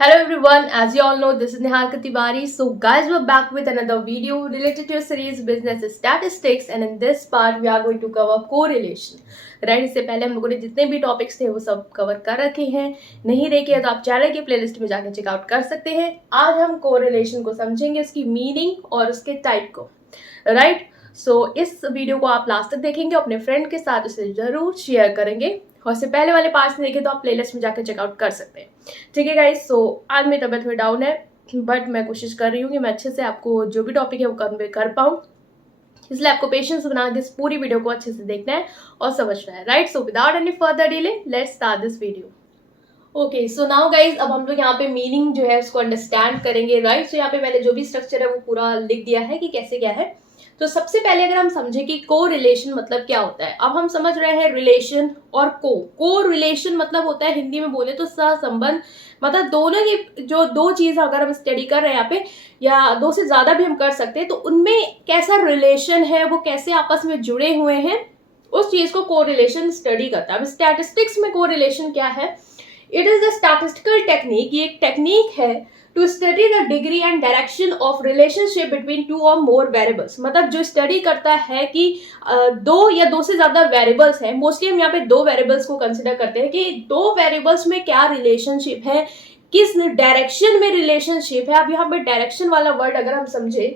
Hello everyone, as you all know, this is Nihal Katibari. So guys, we're back with another video related to your series Business Statistics, and in this part we are going to cover correlation. Right, इससे पहले हम लोगों ने जितने भी topics थे वो सब कवर कर रखे हैं. नहीं देखे हैं तो आप चैनल की प्लेलिस्ट में जाकर चेकआउट कर सकते हैं. आज हम कोरिलेशन को समझेंगे, उसकी मीनिंग और उसके टाइप को. राइट, सो इस वीडियो को आप लास्ट तक देखेंगे, अपने फ्रेंड के साथ उसे जरूर शेयर करेंगे, और इससे पहले वाले पार्ट्स नहीं देखे तो आप प्लेलिस्ट में जाकर चेकआउट कर सकते हैं. ठीक है गाइस, सो आज मेरी तबीयत थोड़ी डाउन है, बट मैं कोशिश कर रही हूँ कि मैं अच्छे से आपको जो भी टॉपिक है वो कन्वे कर पाऊँ. इसलिए आपको पेशेंस बना के इस पूरी वीडियो को अच्छे से देखना है और समझना है. Right, so without any further delay let's start this video. Okay, so now guys, अब हम लोग यहाँ पे मीनिंग जो है उसको अंडरस्टैंड करेंगे. राइट, सो यहाँ पे मैंने जो भी स्ट्रक्चर है वो पूरा लिख दिया है कि कैसे क्या है. तो सबसे पहले अगर हम समझे कि को रिलेशन मतलब क्या होता है. अब हम समझ रहे हैं रिलेशन और को रिलेशन मतलब होता है, हिंदी में बोले तो सहसंबंध. मतलब दोनों की जो दो चीज अगर हम स्टडी कर रहे हैं यहाँ पे, या दो से ज्यादा भी हम कर सकते हैं, तो उनमें कैसा रिलेशन है, वो कैसे आपस में जुड़े हुए हैं, उस चीज को को रिलेशन स्टडी करता है. अब स्टैटिस्टिक्स में को रिलेशन क्या है? It is the statistical technique. ये एक टेक्निक है to study the degree and direction of relationship between two और मोर वेरिएबल्स. मतलब जो स्टडी करता है कि दो या दो से ज्यादा वेरिएबल्स हैं. मोस्टली हम यहाँ पे दो वेरिएबल्स को कंसिडर करते हैं कि दो वेरिएबल्स में क्या रिलेशनशिप है, किस डायरेक्शन में रिलेशनशिप है. अब यहाँ पे डायरेक्शन वाला वर्ड अगर हम समझे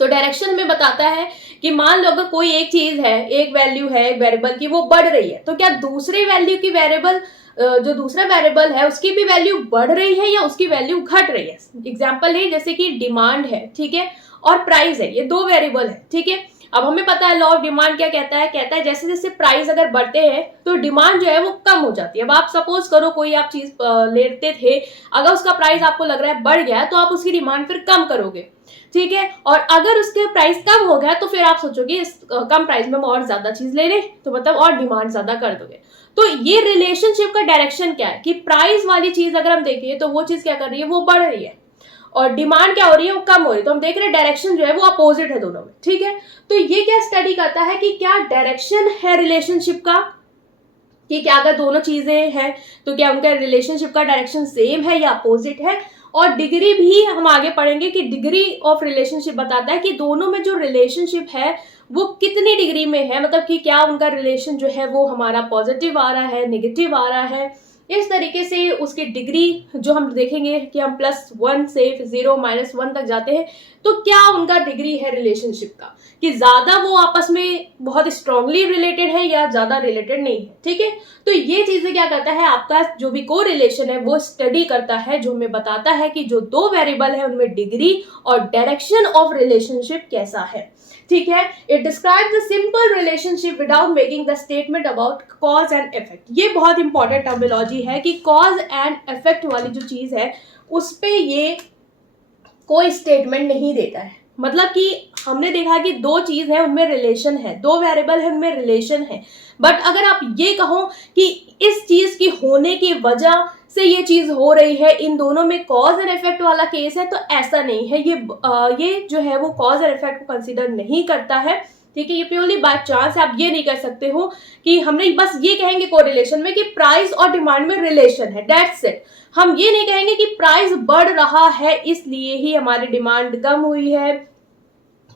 तो डायरेक्शन में बताता है कि मान लो अगर कोई एक चीज है, एक वैल्यू है एक वेरिएबल की, वो बढ़ रही है, तो क्या दूसरे वैल्यू की वेरिएबल जो दूसरा वेरिएबल है उसकी भी वैल्यू बढ़ रही है या उसकी वैल्यू घट रही है. एग्जांपल है जैसे कि डिमांड है, ठीक है, और प्राइस है. ये दो वेरिएबल है, ठीक है. अब हमें पता है लॉ ऑफ डिमांड क्या कहता है जैसे जैसे प्राइस अगर बढ़ते हैं तो डिमांड जो है वो कम हो जाती है. अब आप सपोज करो कोई आप चीज लेते थे, अगर उसका प्राइस आपको लग रहा है बढ़ गया तो आप उसकी डिमांड फिर कम करोगे, ठीक है. और अगर उसके प्राइस कम हो गया तो फिर आप सोचोगे इस कम प्राइस में हम और ज्यादा चीज ले लें, तो मतलब और डिमांड ज्यादा कर दोगे. तो ये रिलेशनशिप का डायरेक्शन क्या है कि प्राइस वाली चीज अगर हम देखें तो वो चीज क्या कर रही है, वो बढ़ रही है, और डिमांड क्या हो रही है, वो कम हो रही है. तो हम देख रहे हैं डायरेक्शन जो है वो अपोजिट है दोनों में, ठीक है. तो ये क्या स्टडी करता है कि क्या डायरेक्शन है रिलेशनशिप का, कि क्या अगर दोनों चीजें हैं तो क्या उनका रिलेशनशिप का डायरेक्शन सेम है या अपोजिट है. और डिग्री भी हम आगे पढ़ेंगे कि डिग्री ऑफ रिलेशनशिप बताता है कि दोनों में जो रिलेशनशिप है वो कितनी डिग्री में है. मतलब कि क्या उनका रिलेशन जो है वो हमारा पॉजिटिव आ रहा है, नेगेटिव आ रहा है. इस तरीके से उसकी डिग्री जो हम देखेंगे कि हम +1 से 0 -1 तक जाते हैं तो क्या उनका डिग्री है रिलेशनशिप का, कि ज्यादा वो आपस में बहुत स्ट्रांगली रिलेटेड है या ज्यादा रिलेटेड नहीं है, ठीक है. तो ये चीजें क्या करता है, आपका जो भी को रिलेशन है वो स्टडी करता है, जो हमें बताता है कि जो दो वेरिएबल है उनमें डिग्री और डायरेक्शन ऑफ रिलेशनशिप कैसा है, ठीक है. It describes the simple relationship without making the statement about cause and effect. ये बहुत इंपॉर्टेंट टर्मिनोलॉजी है कि कॉज एंड इफेक्ट वाली जो चीज है उस पे ये कोई स्टेटमेंट नहीं देता है. मतलब कि हमने देखा कि दो चीज है उनमें रिलेशन है, दो वेरिएबल है उनमें रिलेशन है, बट अगर आप ये कहो कि इस चीज की होने की वजह से ये चीज हो रही है, इन दोनों में कॉज एंड इफेक्ट वाला केस है, तो ऐसा नहीं है. ये जो है वो कॉज एंड इफेक्ट को कंसीडर नहीं करता है, ठीक है. ये प्योरली बाय चांस है. आप ये नहीं कर सकते हो कि हमने बस ये कहेंगे कोरिलेशन में कि प्राइस और डिमांड में रिलेशन है, दैट्स इट. हम ये नहीं कहेंगे कि प्राइस बढ़ रहा है इसलिए ही हमारी डिमांड कम हुई है,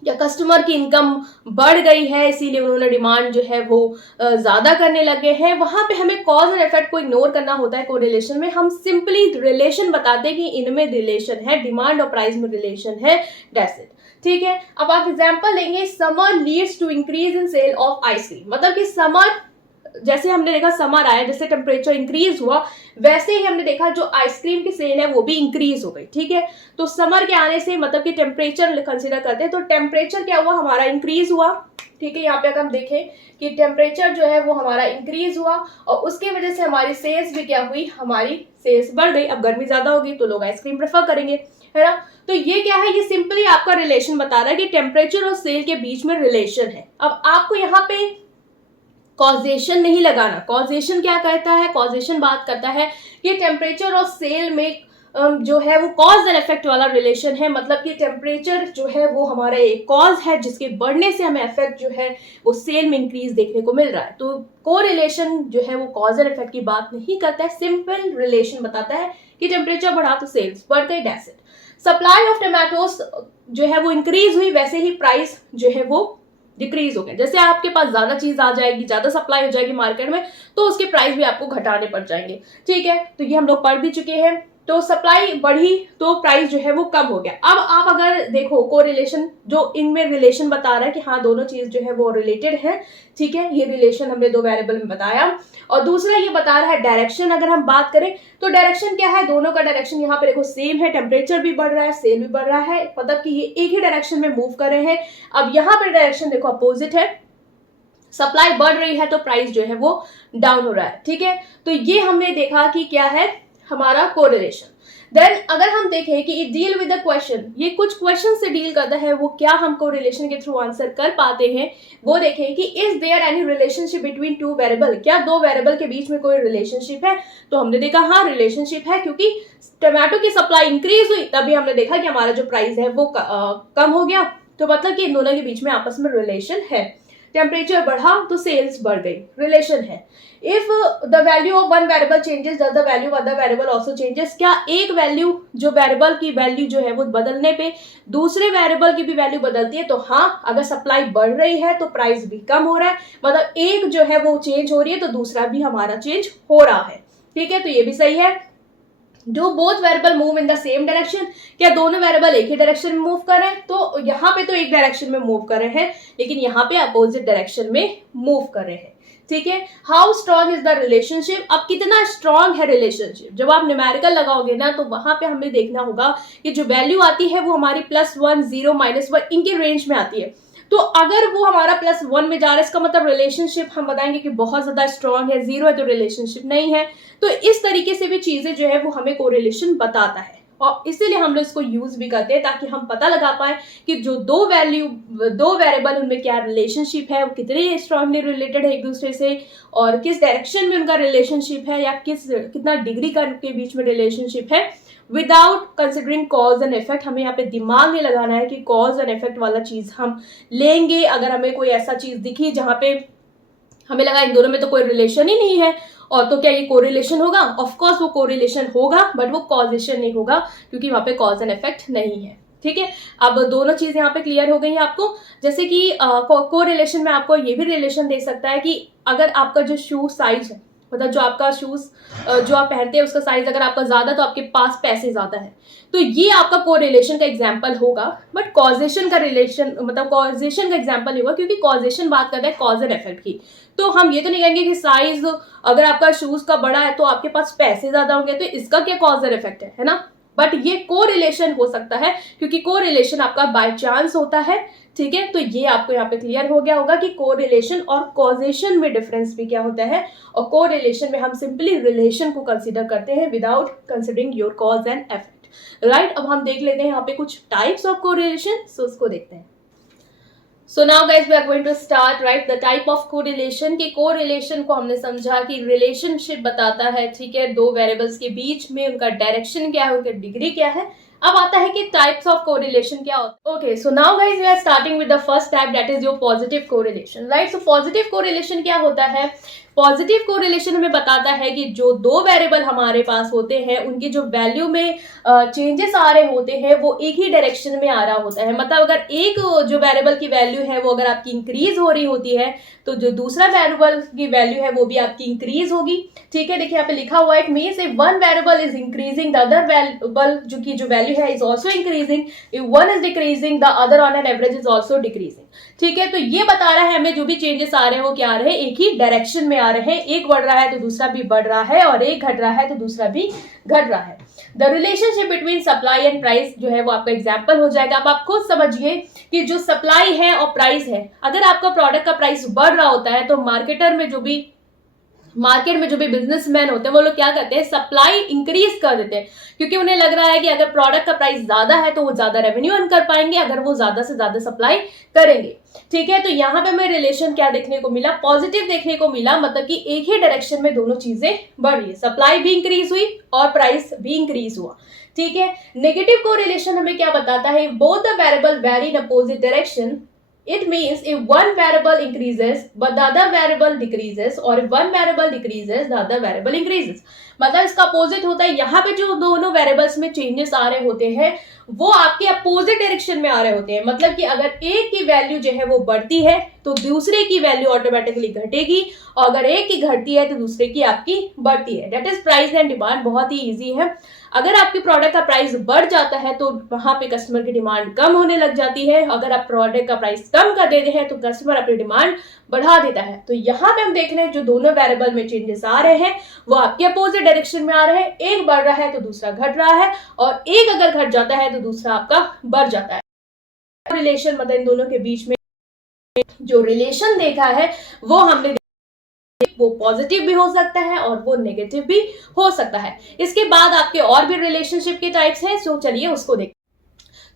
या कस्टमर की इनकम बढ़ गई है इसीलिए उन्होंने डिमांड जो है वो ज्यादा करने लगे हैं. वहां पे हमें कॉज और इफेक्ट को इग्नोर करना होता है कोरिलेशन में. हम सिंपली रिलेशन बताते हैं कि इनमें रिलेशन है, डिमांड और प्राइस में रिलेशन है, दैट्स इट, ठीक है. अब आप एग्जांपल लेंगे, summer leads to increase in sale of ice cream. मतलब कि समर, जैसे हमने देखा समर आया, जैसे टेम्परेचर इंक्रीज हुआ वैसे ही हमने देखा जो आइसक्रीम की सेल है वो भी इंक्रीज हो गई, ठीक है. तो समर के आने से मतलब कि टेम्परेचर कंसीडर करते हैं, तो टेम्परेचर क्या हुआ, हमारा इंक्रीज हुआ, ठीक है. यहाँ पे अगर हम देखें कि टेम्परेचर जो है वो हमारा इंक्रीज हुआ और उसके वजह से हमारी सेल्स भी क्या हुई, हमारी सेल्स बढ़ गई. अब गर्मी ज्यादा होगी तो लोग आइसक्रीम प्रेफर करेंगे, है ना. तो ये क्या है, ये सिंपली आपका रिलेशन बता रहा है कि टेम्परेचर और सेल के बीच में रिलेशन है. अब आपको यहाँ पे कॉजेशन नहीं लगाना. कॉजेशन क्या कहता है, कॉजेशन बात करता है कि टेम्परेचर और सेल में जो है वो कॉज एंड इफेक्ट वाला रिलेशन है, मतलब कि टेम्परेचर जो है वो हमारा एक कॉज है जिसके बढ़ने से हमें इफेक्ट जो है वो सेल में इंक्रीज देखने को मिल रहा है। तो कोरिलेशन जो है वो कॉज एंड इफेक्ट की बात नहीं करता है, सिंपल रिलेशन बताता है कि टेम्परेचर बढ़ा तो सेल्स बढ़ गई, that's it. Supply of tomatoes जो है वो इंक्रीज हुई, वैसे ही प्राइस जो है वो डिक्रीज हो गया। जैसे आपके पास ज्यादा चीज आ जाएगी, ज्यादा सप्लाई हो जाएगी मार्केट में, तो उसके प्राइस भी आपको घटाने पड़ जाएंगे, ठीक है। तो ये हम लोग पढ़ भी चुके हैं। तो सप्लाई बढ़ी तो प्राइस जो है वो कम हो गया। अब आप अगर देखो कोरिलेशन जो इनमें रिलेशन बता रहा है कि हाँ दोनों चीज जो है वो रिलेटेड है, ठीक है। ये रिलेशन हमने दो वेरिएबल में बताया। और दूसरा ये बता रहा है डायरेक्शन। अगर हम बात करें तो डायरेक्शन क्या है, दोनों का डायरेक्शन यहाँ पे देखो सेम है, टेम्परेचर भी बढ़ रहा है, सेल भी बढ़ रहा है, मतलब कि ये एक ही डायरेक्शन में मूव कर रहे हैं। अब यहाँ पे डायरेक्शन देखो अपोजिट है, सप्लाई बढ़ रही है तो प्राइस जो है वो डाउन हो रहा है, ठीक है। तो ये हमने देखा कि क्या है हमारा कोरिलेशन। देन अगर हम देखें कि it deal with the question, ये कुछ क्वेश्चन से डील करता है, वो क्या हम कोरिलेशन के थ्रू आंसर कर पाते हैं वो देखें कि is there any relationship between two variable, क्या दो वेरिएबल के बीच में कोई रिलेशनशिप है। तो हमने देखा हाँ रिलेशनशिप है, क्योंकि टोमेटो की सप्लाई इंक्रीज हुई तभी हमने देखा कि हमारा जो प्राइस है वो कम हो गया। तो मतलब कि इन दोनों के बीच में आपस में रिलेशन है। टेम्परेचर बढ़ा तो सेल्स बढ़ गई, रिलेशन है। If the value of one variable changes does the value of other variable also changes, क्या एक वैल्यू जो वेरिएबल की वैल्यू जो है वो बदलने पे दूसरे वेरिएबल की भी वैल्यू बदलती है। तो हाँ, अगर सप्लाई बढ़ रही है तो प्राइस भी कम हो रहा है, मतलब एक जो है वो चेंज हो रही है तो दूसरा भी हमारा चेंज हो रहा है, ठीक है। तो ये भी सही है। Do both variable move in the same direction, क्या दोनों वेरिएबल एक ही डायरेक्शन में मूव कर रहे हैं। तो यहाँ पे तो एक डायरेक्शन में मूव कर रहे हैं, लेकिन यहाँ पे अपोजिट डायरेक्शन में मूव कर रहे हैं, ठीक है। How strong is the relationship, अब कितना स्ट्रॉन्ग है रिलेशनशिप। जब आप न्यूमेरिकल लगाओगे ना तो वहां पे हमें देखना होगा कि जो वैल्यू आती है वो हमारी +1, 0, -1 इनके रेंज में आती है। तो अगर वो हमारा +1 में जा रहा है, इसका मतलब रिलेशनशिप हम बताएंगे कि बहुत ज्यादा स्ट्रॉन्ग है। 0 है तो रिलेशनशिप नहीं है। तो इस तरीके से भी चीजें जो है वो हमें कोरिलेशन बताता है, और इसीलिए हम लोग इसको यूज भी करते हैं ताकि हम पता लगा पाए कि जो दो वेरिएबल उनमें क्या रिलेशनशिप है, वो कितने स्ट्रांगली रिलेटेड है एक दूसरे से, और किस डायरेक्शन में उनका रिलेशनशिप है, या कितना डिग्री का उनके बीच में रिलेशनशिप है, without considering cause and effect. हमें यहाँ पे दिमाग नहीं लगाना है कि कॉज एंड इफेक्ट वाला चीज हम लेंगे। अगर हमें कोई ऐसा चीज दिखी जहां पे हमें लगा इन दोनों में तो कोई रिलेशन ही नहीं है, और तो क्या ये कोरिलेशन होगा। ऑफ कोर्स वो कोरिलेशन होगा, बट वो कॉजेशन नहीं होगा, क्योंकि वहां पे कॉज एंड इफेक्ट नहीं है, ठीक है। अब दोनों चीज यहाँ पे क्लियर हो गई है आपको। जैसे कि कोरिलेशन में आपको ये भी रिलेशन दे सकता है कि अगर आपका जो शू साइज है, मतलब जो आपका शूज जो आप पहनते हैं उसका साइज अगर आपका ज्यादा तो आपके पास पैसे ज्यादा है, तो ये आपका कोरिलेशन का एग्जांपल होगा। बट कॉजेशन का रिलेशन, मतलब कॉजेशन का एग्जांपल होगा, क्योंकि कॉजेशन बात करता है कॉज एंड इफेक्ट की। तो हम ये तो नहीं कहेंगे कि साइज अगर आपका शूज का बड़ा है तो आपके पास पैसे ज्यादा होंगे, तो इसका क्या कॉज एंड इफेक्ट है ना। बट ये कोरिलेशन हो सकता है, क्योंकि कोरिलेशन आपका बाय चांस होता है, ठीक है। तो ये आपको यहाँ पे क्लियर हो गया होगा कि कोरिलेशन और कॉजेशन में डिफरेंस भी क्या होता है। और कोरिलेशन में हम सिंपली रिलेशन को कंसीडर करते हैं without considering your cause and effect, right. अब हम देख लेते हैं यहाँ पे कुछ टाइप्स ऑफ कोरिलेशन, सो उसको देखते हैं। So now guys we are going to start right the type of correlation। कि correlation को हमने समझा कि relationship बताता है, ठीक है, दो वेरिएबल्स के बीच में उनका डायरेक्शन क्या है, उनका डिग्री क्या है। अब आता है कि टाइप्स ऑफ कोरिलेशन क्या होता है। Okay, so now guys we are starting with the first type, that is your positive correlation, right. So positive correlation क्या होता है। पॉजिटिव कोरिलेशन हमें बताता है कि जो दो वेरिएबल हमारे पास होते हैं उनकी जो वैल्यू में चेंजेस आ रहे होते हैं वो एक ही डायरेक्शन में आ रहा होता है। मतलब अगर एक जो वेरिएबल की वैल्यू है वो अगर आपकी इंक्रीज हो रही होती है तो जो दूसरा वेरिएबल की वैल्यू है वो भी आपकी इंक्रीज होगी, ठीक है। देखिए यहाँ पे लिखा हुआ है, it means if one variable is increasing the other variable जो की जो वैल्यू है is also increasing, if one is decreasing the other on an average is also decreasing, ठीक है। तो ये बता रहा है हमें जो भी चेंजेस आ रहे हैं वो क्या आ रहे हैं, एक ही डायरेक्शन में आ रहे हैं। एक बढ़ रहा है तो दूसरा भी बढ़ रहा है, और एक घट रहा है तो दूसरा भी घट रहा है। The relationship between supply and price जो है वो आपका एग्जाम्पल हो जाएगा। अब आप खुद समझिए कि जो सप्लाई है और प्राइस है, अगर आपका प्रोडक्ट का प्राइस बढ़ रहा होता है तो मार्केटर में जो भी मार्केट में जो भी बिजनेसमैन होते हैं वो लोग क्या करते हैं, सप्लाई इंक्रीज कर देते हैं, क्योंकि उन्हें लग रहा है कि अगर प्रोडक्ट का प्राइस ज्यादा है तो वो ज्यादा रेवेन्यू अर्न कर पाएंगे अगर वो ज्यादा से ज्यादा सप्लाई करेंगे। ठीक है, तो यहाँ पे हमें रिलेशन क्या देखने को मिला, पॉजिटिव देखने को मिला, मतलब कि एक ही डायरेक्शन में दोनों चीजें बढ़ रही है, सप्लाई भी इंक्रीज हुई और प्राइस भी इंक्रीज हुआ। ठीक है, नेगेटिव कोरिलेशन हमें क्या बताता है, both the variable very in opposite direction, it means if one variable increases but the other variable decreases, or if one variable decreases the other variable increases। मतलब इसका अपोजिट होता है, यहाँ पे जो दोनों वेरिएबल्स में चेंजेस आ रहे होते हैं वो आपके अपोजिट डायरेक्शन में आ रहे होते हैं। मतलब कि अगर एक की वैल्यू जो है वो बढ़ती है तो दूसरे की वैल्यू ऑटोमेटिकली घटेगी, और अगर एक की घटती है तो दूसरे की आपकी बढ़ती है। That is price and demand, बहुत ही इजी है। अगर आपके प्रोडक्ट का प्राइस बढ़ जाता है तो वहां पे कस्टमर की डिमांड कम होने लग जाती है, अगर आप प्रोडक्ट का प्राइस कम कर देते हैं तो कस्टमर अपनी डिमांड बढ़ा देता है। तो यहाँ पे हम देख रहे हैं जो दोनों वेरिएबल में चेंजेस आ रहे हैं वो आपके अपोजिट डायरेक्शन में आ रहे हैं, एक बढ़ रहा है तो दूसरा घट रहा है, और एक अगर घट जाता है तो दूसरा आपका बढ़ जाता है। रिलेशन मतलब इन दोनों के बीच में जो रिलेशन देखा है वो हमने वो पॉजिटिव भी हो सकता है और वो नेगेटिव भी हो सकता है। इसके बाद आपके और भी रिलेशनशिप के टाइप्स हैं, सो चलिए उसको देखते हैं।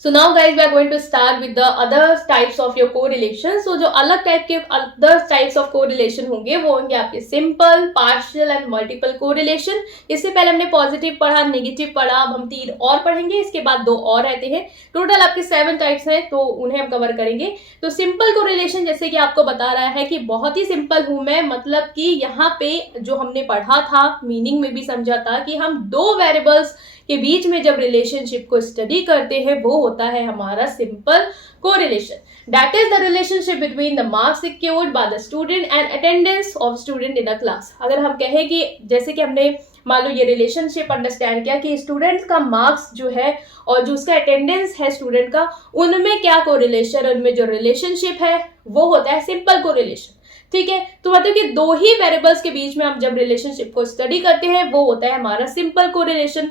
So now guys we are going to start with the other types of your correlation। So जो अलग टाइप के other types of correlation होंगे वो होंगे आपके simple, partial and multiple correlation. इससे पहले हमने पॉजिटिव पढ़ा, नेगेटिव पढ़ा, अब हम 3 और पढ़ेंगे, इसके बाद 2 और रहते हैं। टोटल आपके 7 टाइप्स हैं तो उन्हें हम कवर करेंगे। तो सिंपल कोरिलेशन जैसे कि आपको बता रहा है कि बहुत ही सिंपल हूं मैं, मतलब कि यहाँ पे जो हमने पढ़ा था मीनिंग में भी समझा था कि हम 2 वेरिएबल्स के बीच में जब रिलेशनशिप को स्टडी करते हैं वो होता है हमारा simple correlation. That is the relationship between the marks secured by the student and attendance of student in a class. अगर हम कहें कि जैसे कि हमने मान लो ये रिलेशनशिप अंडरस्टैंड किया कि स्टूडेंट का मार्क्स जो है और जो उसका अटेंडेंस है स्टूडेंट का, उनमें क्या कोरिलेशन, उनमें जो रिलेशनशिप है वो होता है सिंपल कोरिलेशन। ठीक है, तो मतलब कि 2 ही वेरिएबल्स के बीच में हम जब रिलेशनशिप को स्टडी करते हैं वो होता है हमारा सिंपल कोरिलेशन।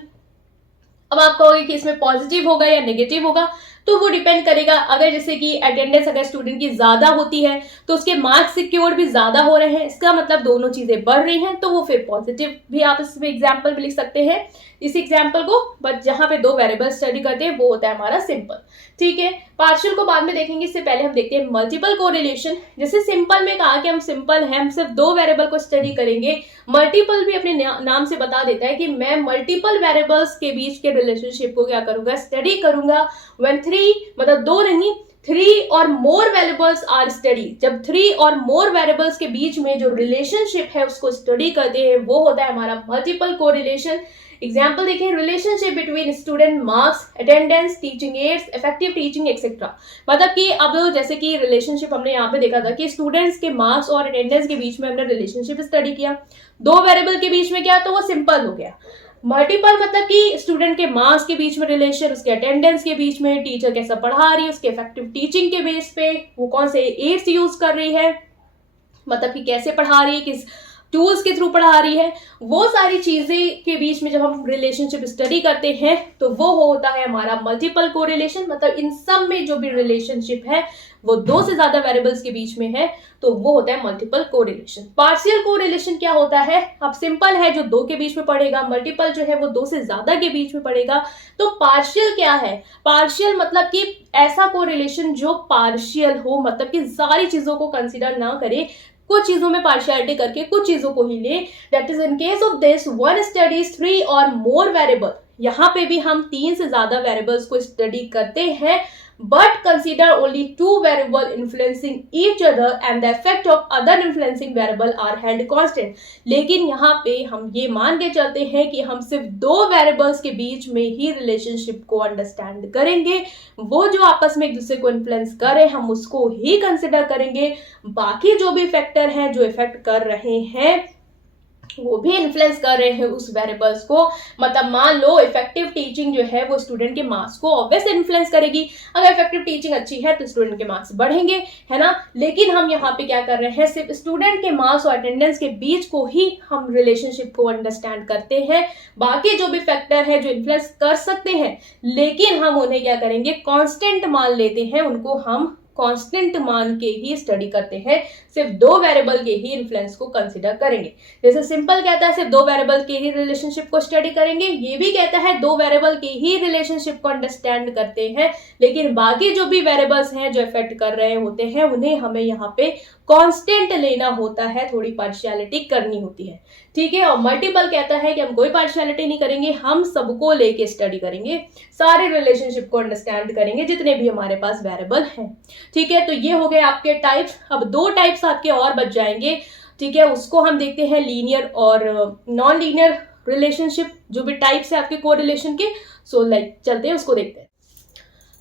अब आप कहोगे कि इसमें पॉजिटिव होगा या नेगेटिव होगा, तो वो डिपेंड करेगा। अगर जैसे कि अटेंडेंस अगर स्टूडेंट की ज्यादा होती है तो उसके मार्क्स सिक्योर्ड भी ज्यादा हो रहे हैं, इसका मतलब दोनों चीजें बढ़ रही हैं, तो वो फिर पॉजिटिव भी आप इसमें एग्जाम्पल भी लिख सकते हैं इस एग्जाम्पल को। बट जहां पे 2 वेरिएबल स्टडी करते हैं वो होता है हमारा सिंपल। ठीक है, पार्शियल को बाद में देखेंगे, इससे पहले हम देखते हैं मल्टीपल कोरिलेशन। जैसे सिंपल में कहा कि हम सिंपल है, हम सिर्फ 2 वेरिएबल को स्टडी करेंगे। मल्टीपल भी अपने नाम से बता देता है कि मैं मल्टीपल वेरिएबल्स के बीच के रिलेशनशिप को क्या करूंगा, स्टडी करूंगा। व्हेन 3 मतलब 2 नहीं, 3 और मोर वेरिएबल्स आर स्टडी, जब 3 और मोर वेरिएबल्स के बीच में जो रिलेशनशिप है उसको स्टडी करते हैं वो होता है हमारा मल्टीपल कोरिलेशन। एग्जाम्पल देखें, relationship between student marks, attendance, teaching ads, effective teaching etcetera. मतलब कि अब जैसे कि रिलेशनशिप हमने यहाँ पे देखा था कि स्टूडेंट्स के मार्क्स और अटेंडेंस के बीच में हमने रिलेशनशिप स्टडी किया, 2 वेरिएबल के बीच में क्या, तो वो सिंपल हो गया। मल्टीपल मतलब कि स्टूडेंट के मार्क्स के बीच में रिलेशन, उसके अटेंडेंस के बीच में, टीचर कैसा पढ़ा रही है, उसके इफेक्टिव टीचिंग के बेस पे वो कौन से एड्स यूज कर रही है, मतलब कि कैसे पढ़ा रही है, किस टूल्स के थ्रू पढ़ा रही है, वो सारी चीजें के बीच में जब हम रिलेशनशिप स्टडी करते हैं तो वो होता है हमारा मल्टीपल कोरिलेशन। मतलब इन सब में जो भी रिलेशनशिप है वो 2 से ज्यादा वेरिएबल्स के बीच में है तो वो होता है मल्टीपल कोरिलेशन। पार्शियल कोरिलेशन क्या होता है, अब सिंपल है जो 2 के बीच में पड़ेगा, मल्टीपल जो है वो 2 से ज्यादा के बीच में पड़ेगा। तो पार्शियल क्या है, पार्शियल मतलब कि ऐसा कोरिलेशन जो पार्शियल हो, मतलब कि सारी चीजों को कंसिडर ना करे, कुछ चीजों में पार्शियलिटी करके कुछ चीजों को ही ले। That is in case of this one studies 3 और मोर वेरिएबल। यहाँ पे भी हम 3 से ज्यादा वेरिएबल्स को स्टडी करते हैं, but consider only 2 variables influencing each other and the effect of other influencing variable are held constant। लेकिन यहाँ पे हम ये मान के चलते हैं कि हम सिर्फ 2 वेरिएबल्स के बीच में ही रिलेशनशिप को अंडरस्टैंड करेंगे, वो जो आपस में एक दूसरे को इन्फ्लुएंस कर रहे हैं हम उसको ही कंसिडर करेंगे, बाकी जो भी फैक्टर हैं जो इफेक्ट कर रहे हैं वो भी इन्फ्लुएंस कर रहे हैं उस वेरिएबल्स को। मतलब मान लो इफेक्टिव टीचिंग जो है वो स्टूडेंट के मार्क्स को ऑब्वियसली इन्फ्लुएंस करेगी, अगर इफेक्टिव टीचिंग अच्छी है तो स्टूडेंट के मार्क्स बढ़ेंगे, है ना। लेकिन हम यहाँ पे क्या कर रहे हैं, सिर्फ स्टूडेंट के मार्क्स और अटेंडेंस के बीच को ही हम रिलेशनशिप को अंडरस्टैंड करते हैं, बाकी जो भी फैक्टर है जो इन्फ्लुएंस कर सकते हैं लेकिन हम उन्हें क्या करेंगे, कॉन्स्टेंट मान लेते हैं, उनको हम कांस्टेंट मान के ही स्टडी करते हैं, सिर्फ दो वेरिएबल के ही इन्फ्लुएंस को कंसीडर करेंगे। जैसे सिंपल कहता है सिर्फ दो वेरिएबल के ही रिलेशनशिप को स्टडी करेंगे, ये भी कहता है दो वेरिएबल के ही रिलेशनशिप को अंडरस्टैंड करते हैं, लेकिन बाकी जो भी वेरिएबल्स हैं जो इफेक्ट कर रहे होते हैं उन्हें हमें यहाँ पे कांस्टेंट लेना होता है, थोड़ी पार्शियलिटी करनी होती है, ठीक है। और मल्टीपल कहता है कि हम कोई पार्शियलिटी नहीं करेंगे, हम सबको लेके स्टडी करेंगे, सारे रिलेशनशिप को अंडरस्टैंड करेंगे जितने भी हमारे पास वेरिएबल हैं, ठीक है। तो ये हो गए आपके टाइप्स। अब दो टाइप्स आपके और बच जाएंगे, ठीक है, उसको हम देखते हैं लीनियर और नॉन लीनियर रिलेशनशिप, जो भी टाइप्स है आपके कोरिलेशन के। सो चलते हैं उसको देखते हैं।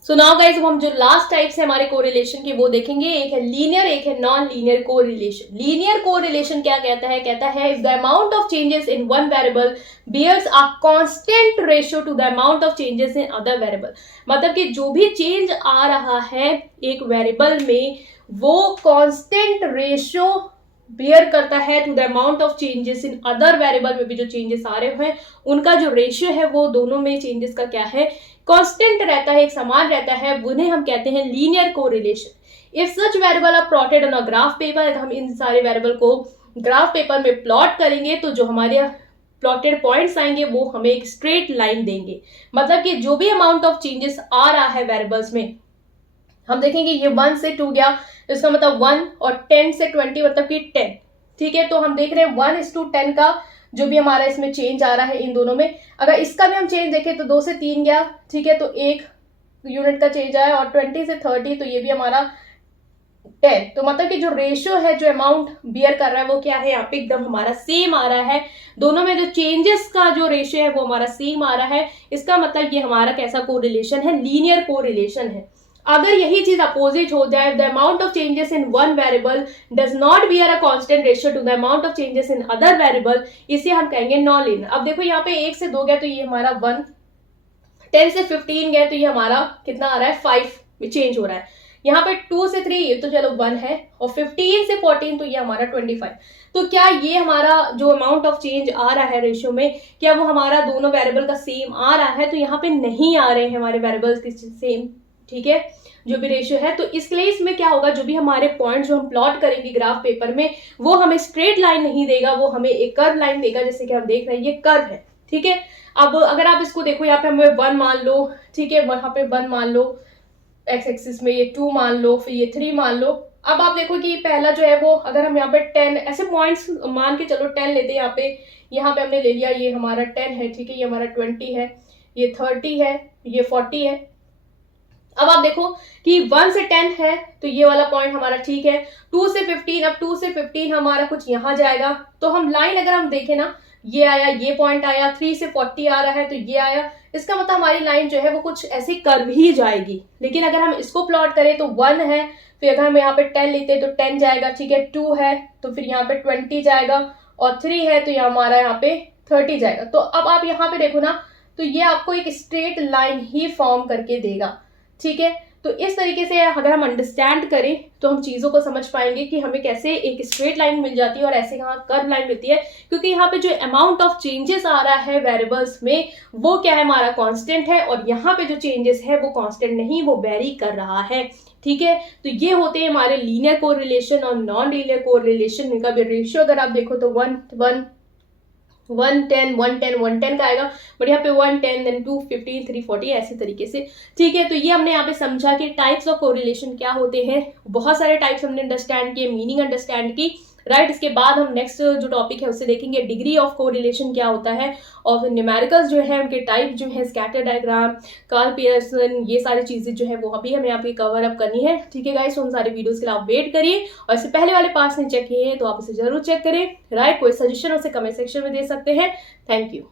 सो नाउ गाइस, अब हम जो लास्ट टाइप्स है हमारे कोरिलेशन के वो देखेंगे। एक है लीनियर, एक है non linear correlation. Linear correlation क्या कहता है? कहता है if the amount of changes in one variable bears a constant ratio to the amount of changes in other variable. मतलब कि जो भी चेंज आ रहा है एक वेरिएबल में वो कांस्टेंट रेशियो बियर करता है to the amount of changes in other variable में भी जो चेंजेस आ रहे हैं उनका जो रेशियो है वो दोनों में चेंजेस का क्या है, कांस्टेंट रहता है, एक समान रहता है। उन्हें हम कहते हैं linear correlation. If such variable are plotted on a graph paper, हम इन सारे वेरिएबल को ग्राफ पेपर में प्लॉट करेंगे तो जो हमारे प्लॉटेड पॉइंट्स आएंगे वो हमें एक स्ट्रेट लाइन देंगे। मतलब कि जो भी अमाउंट ऑफ चेंजेस आ रहा है वेरिएबल्स में, हम देखेंगे ये 1 से 2 गया, इसका मतलब 1, और 10 से 20 मतलब कि 10, ठीक है। तो हम देख रहे हैं 1:10 का जो भी हमारा इसमें चेंज आ रहा है इन दोनों में। अगर इसका भी हम चेंज देखें तो 2 से 3 गया, ठीक है, तो 1 यूनिट का चेंज आया, और 20 से 30 तो ये भी हमारा 10। तो मतलब कि जो रेशियो है, जो अमाउंट बियर कर रहा है वो क्या है, यहाँ पे एकदम हमारा सेम आ रहा है। दोनों में जो चेंजेस का जो रेशियो है वो हमारा सेम आ रहा है। इसका मतलब ये हमारा कैसा कोरिलेशन है, लीनियर कोरिलेशन है। अगर यही चीज अपोजिट हो जाए, the amount of changes in one variable does not bear a constant ratio to the amount of changes in other variable, इसे हम कहेंगे नॉन लीनियर। अब देखो यहाँ पे 1 से 2 गया तो ये हमारा 1, 10 से 15 गया तो ये हमारा कितना आ रहा है, 5 में चेंज हो रहा है। यहाँ पे 2 से 3 ये तो चलो 1 है, और 15 से 14 तो ये हमारा 25। तो क्या ये हमारा जो अमाउंट ऑफ चेंज आ रहा है रेशियो में, क्या वो हमारा दोनों वेरिएबल का सेम आ रहा है? तो यहाँ पे नहीं आ रहे हैं हमारे वेरिएबल्स के सेम, ठीक है, जो भी रेशियो है। तो इसके लिए इसमें क्या होगा, जो भी हमारे पॉइंट जो हम प्लॉट करेंगे ग्राफ पेपर में वो हमें स्ट्रेट लाइन नहीं देगा, वो हमें एक कर्व लाइन देगा। जैसे कि हम देख रहे हैं ये कर्व है, ठीक है। अब अगर आप इसको देखो, यहाँ पे हमें 1 मान लो, ठीक है, वहां पे 1 मान लो, एक्स एक्सिस में ये 2 मान लो, फिर ये 3 मान लो। अब आप देखो कि पहला जो है वो, अगर हम यहाँ पे 10 ऐसे पॉइंट्स मान के चलो 10 लेते हैं, यहाँ पे हमने ले लिया, ये हमारा 10 है, ठीक है, ये हमारा 20 है, ये 30 है, ये 40 है। अब आप देखो कि 1 से 10 है तो ये वाला पॉइंट हमारा ठीक है। 2 से 15, अब 2 से 15 हमारा कुछ यहाँ जाएगा, तो हम लाइन अगर हम देखें ना, ये आया, ये पॉइंट आया, 3 से 40 आ रहा है तो ये आया। इसका मतलब हमारी लाइन जो है वो कुछ ऐसी कर्व ही जाएगी। लेकिन अगर हम इसको प्लॉट करें तो 1 है, फिर अगर हम यहाँ पे 10 लेते हैं तो 10 जाएगा, ठीक है, 2 है तो फिर यहाँ पे 20 जाएगा, और 3 है तो यहाँ हमारा यहाँ पे 30 जाएगा। तो अब आप यहाँ पे देखो ना, तो ये आपको एक स्ट्रेट लाइन ही फॉर्म करके देगा, ठीक है। तो इस तरीके से अगर हम अंडरस्टैंड करें तो हम चीजों को समझ पाएंगे कि हमें कैसे एक स्ट्रेट लाइन मिल जाती है और ऐसे कहाँ कर्व लाइन मिलती है, क्योंकि यहाँ पे जो अमाउंट ऑफ चेंजेस आ रहा है वेरिएबल्स में वो क्या है, हमारा कांस्टेंट है, और यहाँ पे जो चेंजेस है वो कांस्टेंट नहीं, वो वेरी कर रहा है, ठीक है। तो ये होते हैं हमारे लीनियर कोरिलेशन और नॉन लीनियर कोरिलेशन। इनका भी रेशियो अगर आप देखो तो 1:1, 1:10, 1:10, 1:10 का आएगा, बट यहाँ पे 1:10, देन 2, 15, 3, 40 ऐसे तरीके से, ठीक है। तो ये हमने यहाँ पे समझा कि टाइप्स ऑफ कोरिलेशन क्या होते हैं। बहुत सारे टाइप्स हमने अंडरस्टैंड किए, मीनिंग अंडरस्टैंड की, राइट। इसके बाद हम नेक्स्ट जो टॉपिक है उससे देखेंगे डिग्री ऑफ कोरिलेशन क्या होता है, और फिर न्यूमेरिकल्स जो है उनके टाइप जो है, स्कैटर डायग्राम, कार्ल पियर्सन, ये सारी चीजें जो है वो अभी हमें यहाँ पे कवर अप करनी है, ठीक है गाइस। तो उन सारे वीडियोस के लिए आप वेट करिए, और इससे पहले वाले पार्ट्स नहीं चेक किए हैं तो आप इसे जरूर चेक करें, राइट। कोई सजेशन उसे कमेंट सेक्शन में दे सकते हैं। Thank you.